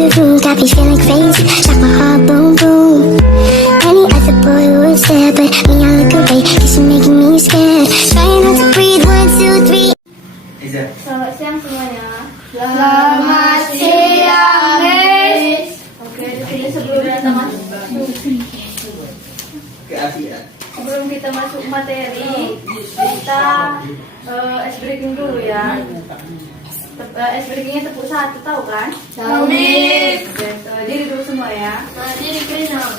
the room, got me feeling crazy, like my heart boom boom. Any other boy would stare, but me I look away, cause you're making me scared. Trying not to breathe, 1, 2, 3. Selamat siang semuanya. Selamat siang, Miss. Oke, di sini sebelum kita masuk materi, kita ice breaking dulu ya. Ice breakingnya tepuk 1, tahu kan? Tahu, Miss. Oke, diri dulu semua ya. Diri Krishna.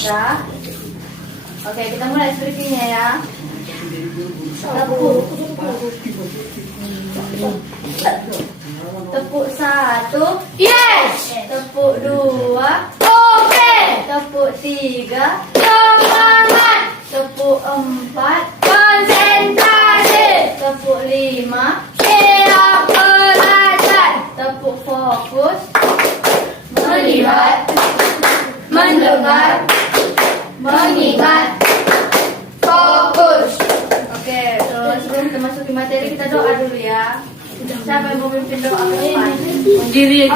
Udah. Oke, kita mulai ice breakingnya ya. Tepuk 1. Yes. Tepuk 2. Oke. Tepuk 3. Semangat. Tepuk 4. Konsentrasi. Tepuk 5. Siap belajar. Tepuk fokus. Melihat. Mendengar. Mengingat. Fokus. Oke, sebelum kita masuk ke materi kita doa dulu ya. Siapa yang mau memimpin doa ke depan? Diri.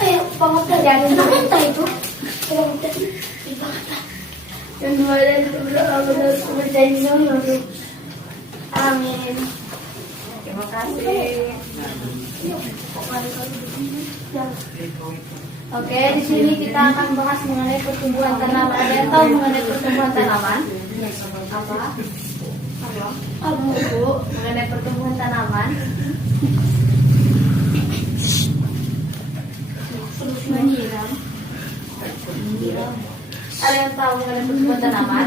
Ayo, panggota jangan panggota itu. Yang dua dan benar berjanji lalu. Amin. Terima kasih. Oke, di sini kita akan bahas mengenai pertumbuhan tanaman. Ada yang tahu mengenai pertumbuhan tanaman? Apa? Bu, mengenai pertumbuhan tanaman. Menyiram. Ada yang tahu mengenai pertumbuhan tanaman?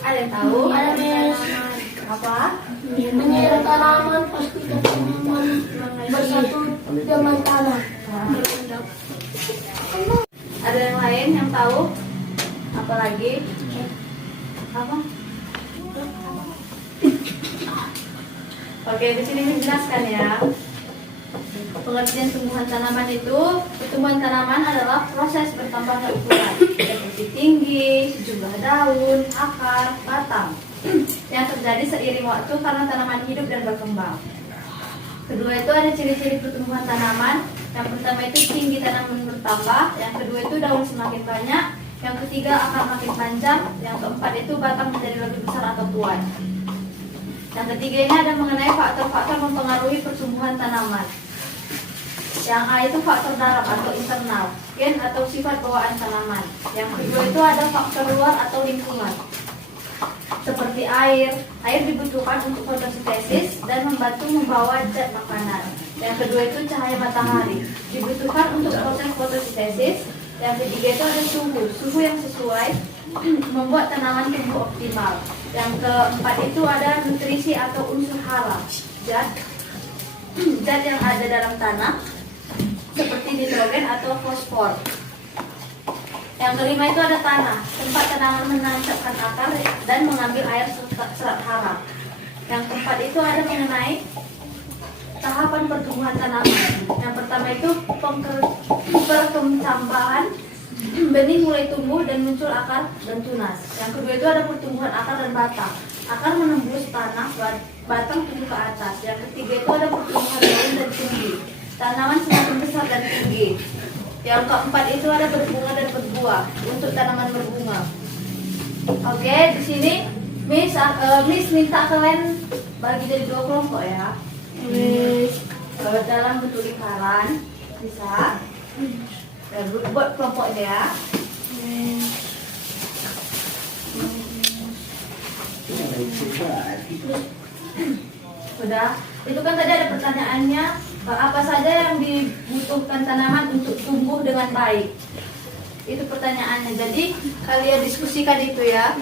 Ada yang tahu? Ada, Miss. Apa? Menyiram tanaman pasti tanaman bersatu dengan tanah. Ada yang lain yang tahu? Apa lagi? Apa? Oke, di sini dijelaskan ya. Pengertian tumbuhan tanaman itu, pertumbuhan tanaman adalah proses bertambahnya ukuran seperti tinggi, jumlah daun, akar, batang yang terjadi seiring waktu karena tanaman hidup dan berkembang. Kedua itu ada ciri-ciri pertumbuhan tanaman. Yang pertama itu tinggi tanaman bertambah, yang kedua itu daun semakin banyak, yang ketiga akar makin panjang, yang keempat itu batang menjadi lebih besar atau kuat. Yang ketiga ini ada mengenai faktor-faktor mempengaruhi pertumbuhan tanaman. Yang A itu faktor dalam atau internal, gen atau sifat bawaan tanaman. Yang kedua itu ada faktor luar atau lingkungan, seperti air. Air dibutuhkan untuk fotosintesis dan membantu membawa zat makanan. Yang kedua itu cahaya matahari, dibutuhkan untuk proses fotosintesis. Yang ketiga itu ada suhu yang sesuai membuat tanaman tumbuh optimal. Yang keempat itu ada nutrisi atau unsur hara, zat yang ada dalam tanah seperti nitrogen atau fosfor. Yang kelima itu ada tanah, tempat tanaman menancapkan akar dan mengambil air serat hara. Yang keempat itu ada mengenai tahapan pertumbuhan tanaman. Yang pertama itu perkembangan, benih mulai tumbuh dan muncul akar dan tunas. Yang kedua itu ada pertumbuhan akar dan batang. Akar menembus tanah, batang tumbuh ke atas. Yang ketiga itu ada pertumbuhan daun dan tinggi. Tanaman semakin besar dan tinggi. Yang keempat itu ada berbunga dan berbuah untuk tanaman berbunga. Oke, di sini Miss minta kalian bagi jadi 2 kelompok ya. Dalam bentuk lingkaran bisa. Buat kelompok ini ya. Sudah. Itu kan tadi ada pertanyaannya, apa saja yang dibutuhkan tanaman untuk tumbuh dengan baik. Itu pertanyaannya. Jadi kalian diskusikan itu ya.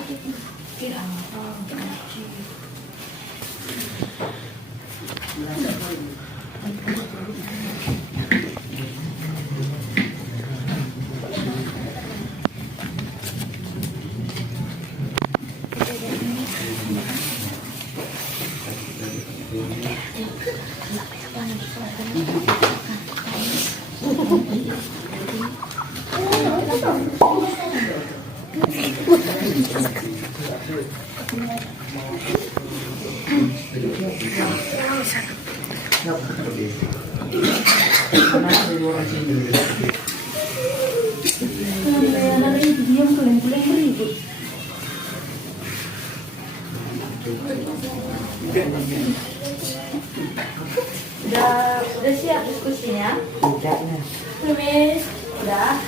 Udah siap diskusinya? Miss. Udah.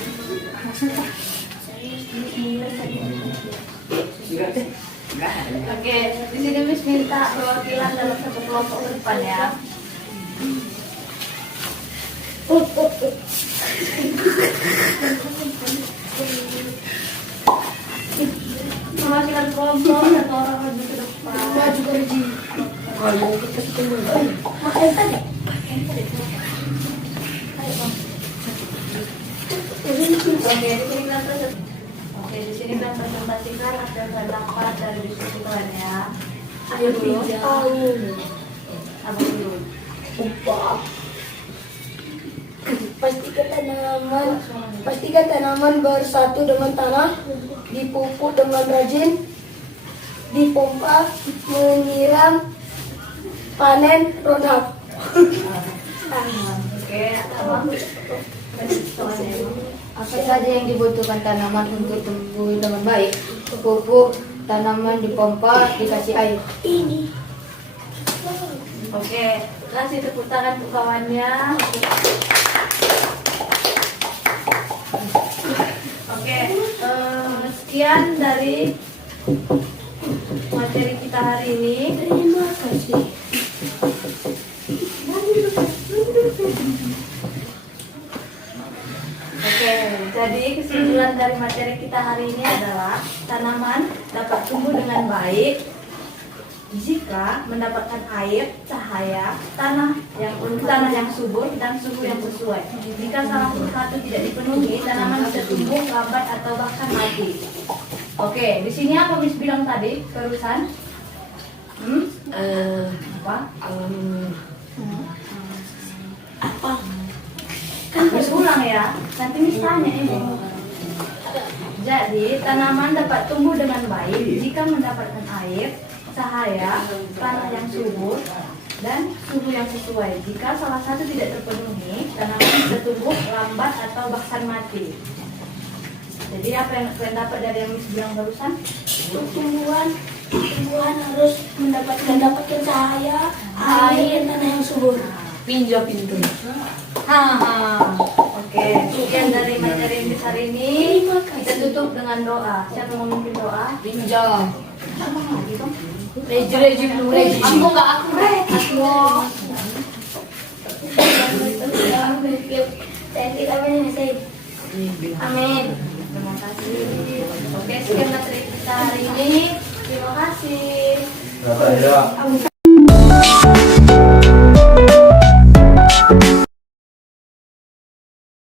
Oke, di sini Miss minta perwakilan dalam satu kelompok ke depan ya. Perwakilan kelompok atau orang maju ke depan. Maju kerja. Kalau kita ketemu. Makan tadi. Oke, di sini kan presentasikan hasil pendapat dari diskusi kalian ya. Ayo dulu. tahu. Apa dulu? Upah. Pastikan tanaman bersatu dengan tanah, dipupuk dengan rajin, dipompa, menyiram, panen, rodap. Oke, apa? Apa saja yang dibutuhkan tanaman untuk tumbuh dengan baik? Pupuk, tanaman dipompa, dikasih air. Ini. Oke, kasih tepuk tangan untuk kawannya. Oke, sekian dari materi kita hari ini. Terima kasih. Oke, jadi kesimpulan dari materi kita hari ini adalah tanaman dapat tumbuh dengan baik jika mendapatkan air, cahaya, tanah yang subur dan suhu yang sesuai. Jika salah satu tidak dipenuhi, tanaman bisa tumbuh lambat atau bahkan mati. Oke, di sini apa Miss bilang tadi barusan? Apa? Apa? Miss ulang ya. Nanti Miss tanya ini. Jadi tanaman dapat tumbuh dengan baik jika mendapatkan air, cahaya, tanah yang subur, dan suhu yang sesuai. Jika salah satu tidak terpenuhi, tanaman bisa tumbuh lambat atau bahkan mati. Jadi apa yang kalian dapat dari yang Miss bilang barusan? Tumbuhan harus mendapatkan cahaya, air, tanah yang subur. Pinjau pintu. Oke, sekian dari materi Miss hari ini. Kita tutup dengan doa. Siapa yang mau memimpin doa? Pinjau. Apa lagi dong? Reji dulu, reji. Aku nggak aku. Amin. Terima kasih. Oke, sekian materi kita hari ini. Terima kasih.